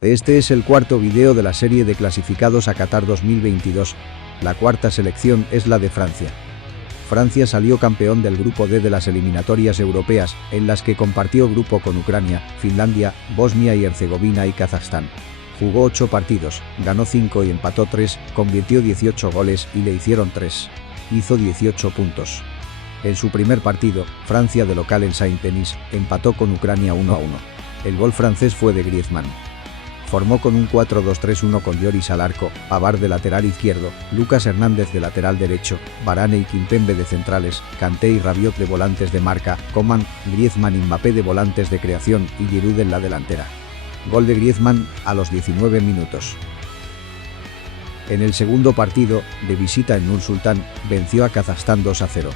Este es el cuarto video de la serie de clasificados a Qatar 2022. La cuarta selección es la de Francia. Francia salió campeón del grupo D de las eliminatorias europeas, en las que compartió grupo con Ucrania, Finlandia, Bosnia y Herzegovina y Kazajstán. Jugó 8 partidos, ganó 5 y empató 3, convirtió 18 goles y le hicieron 3. Hizo 18 puntos. En su primer partido, Francia de local en Saint-Denis, empató con Ucrania 1-1. El gol francés fue de Griezmann. Formó con un 4-2-3-1 con Lloris al arco, Pavard de lateral izquierdo, Lucas Hernández de lateral derecho, Varane y Kimpembe de centrales, Kanté y Rabiot de volantes de marca, Coman, Griezmann y Mbappé de volantes de creación y Giroud en la delantera. Gol de Griezmann a los 19 minutos. En el segundo partido, de visita en Nur Sultán, venció a Kazajstán 2-0.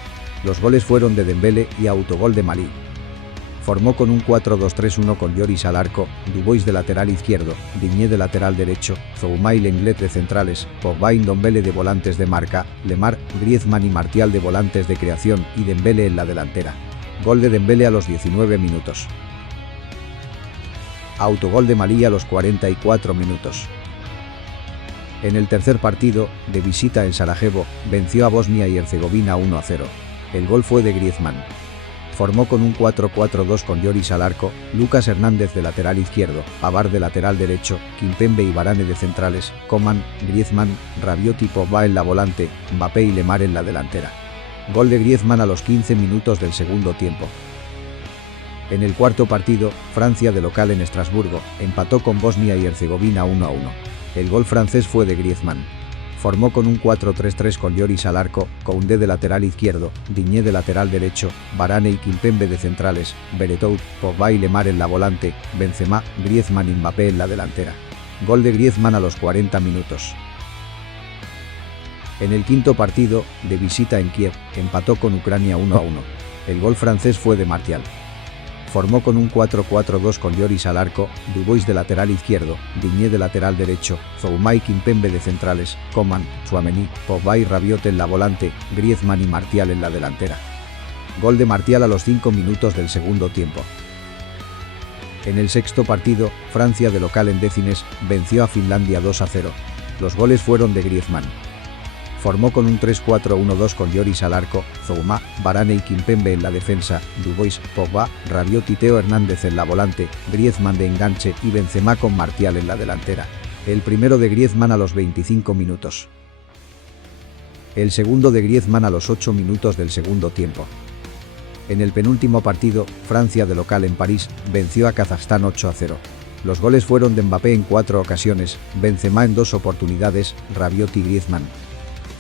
Los goles fueron de Dembélé y autogol de Mali. Formó con un 4-2-3-1 con Lloris al arco, Dubois de lateral izquierdo, Digne de lateral derecho, Zouma y Lenglet de centrales, Pogba y Ndombele de volantes de marca, Lemar, Griezmann y Martial de volantes de creación y Dembélé en la delantera. Gol de Dembélé a los 19 minutos. Autogol de Mali a los 44 minutos. En el tercer partido, de visita en Sarajevo, venció a Bosnia y Herzegovina 1-0. El gol fue de Griezmann. Formó con un 4-4-2 con Lloris al arco, Lucas Hernández de lateral izquierdo, Pavard de lateral derecho, Kimpembe y Varane de centrales, Coman, Griezmann, Rabiot y Pogba en la volante, Mbappé y Lemar en la delantera. Gol de Griezmann a los 15 minutos del segundo tiempo. En el cuarto partido, Francia de local en Estrasburgo, empató con Bosnia y Herzegovina 1-1. El gol francés fue de Griezmann. Formó con un 4-3-3 con Lloris al arco, Koundé de lateral izquierdo, Digne de lateral derecho, Varane y Kimpembe de centrales, Beretout, Pogba y Lemar en la volante, Benzema, Griezmann y Mbappé en la delantera. Gol de Griezmann a los 40 minutos. En el quinto partido, de visita en Kiev, empató con Ucrania 1-1. El gol francés fue de Martial. Formó con un 4-4-2 con Lloris al arco, Dubois de lateral izquierdo, Digne de lateral derecho, Zouma y Kimpembe de centrales, Coman, Tchouaméni, Pogba y Rabiot en la volante, Griezmann y Martial en la delantera. Gol de Martial a los 5 minutos del segundo tiempo. En el sexto partido, Francia de local en Décines, venció a Finlandia 2-0. Los goles fueron de Griezmann. Formó con un 3-4-1-2 con Lloris al arco, Zouma, Varane y Kimpembe en la defensa, Dubois, Pogba, Rabiot y Theo Hernández en la volante, Griezmann de enganche y Benzema con Martial en la delantera. El primero de Griezmann a los 25 minutos. El segundo de Griezmann a los 8 minutos del segundo tiempo. En el penúltimo partido, Francia de local en París, venció a Kazajstán 8-0. Los goles fueron de Mbappé en 4 ocasiones, Benzema en 2 oportunidades, Rabiot y Griezmann.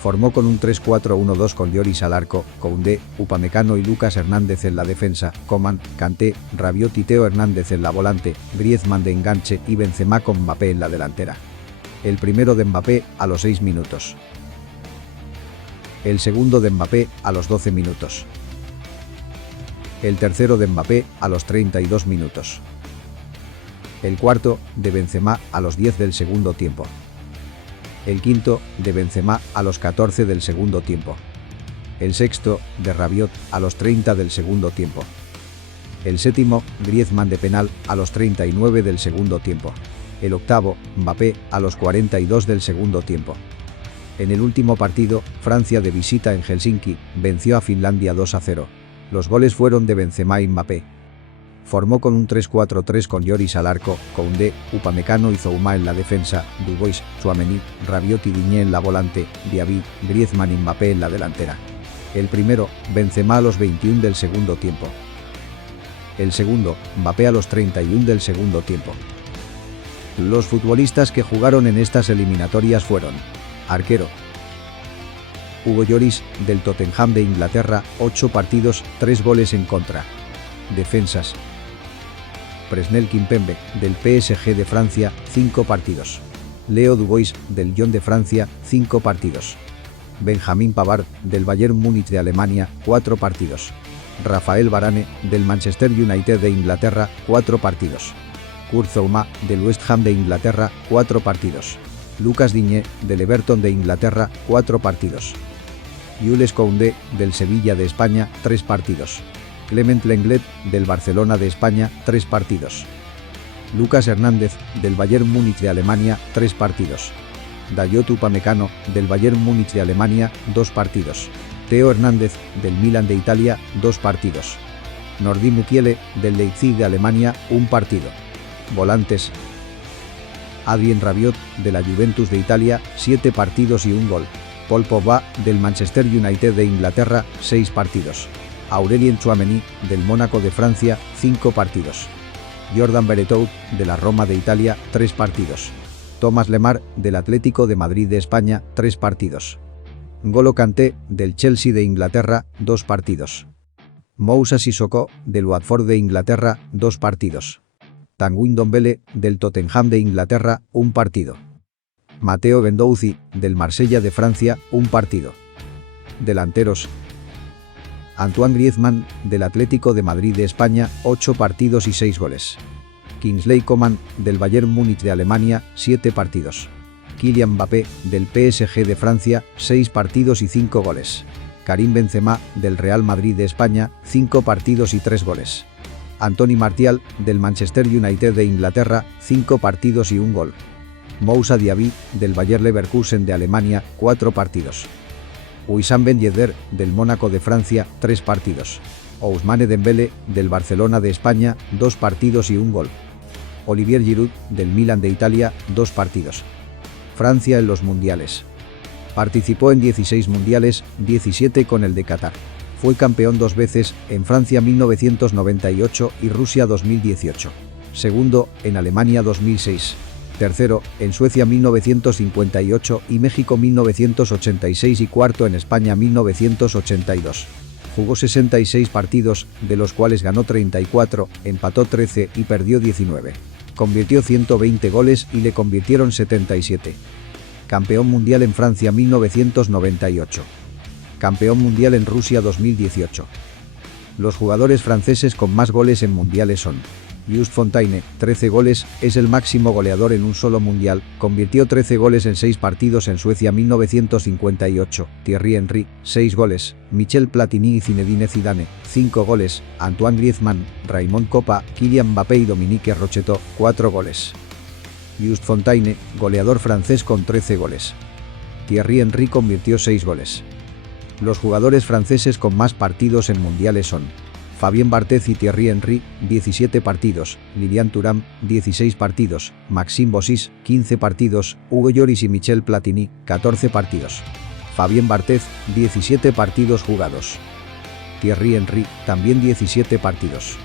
Formó con un 3-4-1-2 con Lloris al arco, Koundé, Upamecano y Lucas Hernández en la defensa, Coman, Kanté, Rabiot y Theo Hernández en la volante, Griezmann de enganche y Benzema con Mbappé en la delantera. El primero de Mbappé a los 6 minutos. El segundo de Mbappé a los 12 minutos. El tercero de Mbappé a los 32 minutos. El cuarto, de Benzema a los 10 del segundo tiempo. El quinto, de Benzema a los 14 del segundo tiempo. El sexto, de Rabiot a los 30 del segundo tiempo. El séptimo, Griezmann de penal a los 39 del segundo tiempo. El octavo, Mbappé a los 42 del segundo tiempo. En el último partido, Francia de visita en Helsinki, venció a Finlandia 2-0. Los goles fueron de Benzema y Mbappé. Formó con un 3-4-3 con Lloris al arco, Koundé, Upamecano y Zouma en la defensa, Dubois, Tchouaméni, Rabiot y Digne en la volante, Diaby, Griezmann y Mbappé en la delantera. El primero, Benzema a los 21 del segundo tiempo. El segundo, Mbappé a los 31 del segundo tiempo. Los futbolistas que jugaron en estas eliminatorias fueron: arquero, Hugo Lloris, del Tottenham de Inglaterra, 8 partidos, 3 goles en contra. Defensas: Presnel Kimpembe, del PSG de Francia, 5 partidos. Leo Dubois, del Lyon de Francia, 5 partidos. Benjamin Pavard, del Bayern Múnich de Alemania, 4 partidos. Rafael Varane, del Manchester United de Inglaterra, 4 partidos. Kurt Zouma, del West Ham de Inglaterra, 4 partidos. Lucas Digne, del Everton de Inglaterra, 4 partidos. Jules Koundé, del Sevilla de España, 3 partidos. Clement Lenglet, del Barcelona de España, 3 partidos. Lucas Hernández, del Bayern Múnich de Alemania, 3 partidos. Dayot Upamecano, del Bayern Múnich de Alemania, 2 partidos. Theo Hernández, del Milan de Italia, 2 partidos. Nordi Mukiele, del Leipzig de Alemania, 1 partido. Volantes: Adrien Rabiot, de la Juventus de Italia, 7 partidos y 1 gol. Paul Pogba, del Manchester United de Inglaterra, 6 partidos. Aurelien Tchouaméni, del Mónaco de Francia, 5 partidos. Jordan Veretout, de la Roma de Italia, 3 partidos. Thomas Lemar, del Atlético de Madrid de España, 3 partidos. N'Golo Kanté, del Chelsea de Inglaterra, 2 partidos. Moussa Sissoko, del Watford de Inglaterra, 2 partidos. Tanguy Ndombele, del Tottenham de Inglaterra, 1 partido. Matteo Guendouzi, del Marsella de Francia, 1 partido. Delanteros: Antoine Griezmann, del Atlético de Madrid de España, 8 partidos y 6 goles. Kingsley Coman, del Bayern Múnich de Alemania, 7 partidos. Kylian Mbappé, del PSG de Francia, 6 partidos y 5 goles. Karim Benzema, del Real Madrid de España, 5 partidos y 3 goles. Anthony Martial, del Manchester United de Inglaterra, 5 partidos y 1 gol. Moussa Diaby, del Bayer Leverkusen de Alemania, 4 partidos. Wissam Ben Yedder, del Mónaco de Francia, 3 partidos. Ousmane Dembélé, del Barcelona de España, 2 partidos y 1 gol. Olivier Giroud, del Milan de Italia, 2 partidos. Francia en los mundiales. Participó en 16 mundiales, 17 con el de Qatar. Fue campeón 2 veces, en Francia 1998 y Rusia 2018. Segundo, en Alemania 2006. Tercero, en Suecia 1958 y México 1986 y cuarto en España 1982. Jugó 66 partidos, de los cuales ganó 34, empató 13 y perdió 19. Convirtió 120 goles y le convirtieron 77. Campeón mundial en Francia 1998. Campeón mundial en Rusia 2018. Los jugadores franceses con más goles en mundiales son: Just Fontaine, 13 goles, es el máximo goleador en un solo mundial, convirtió 13 goles en 6 partidos en Suecia 1958, Thierry Henry, 6 goles, Michel Platini y Zinedine Zidane, 5 goles, Antoine Griezmann, Raymond Kopa, Kylian Mbappé y Dominique Rocheteau, 4 goles. Just Fontaine, goleador francés con 13 goles. Thierry Henry convirtió 6 goles. Los jugadores franceses con más partidos en mundiales son: Fabien Barthez y Thierry Henry, 17 partidos, Lilian Thuram, 16 partidos, Maxime Bossis, 15 partidos, Hugo Lloris y Michel Platini, 14 partidos. Fabien Barthez, 17 partidos jugados. Thierry Henry, también 17 partidos.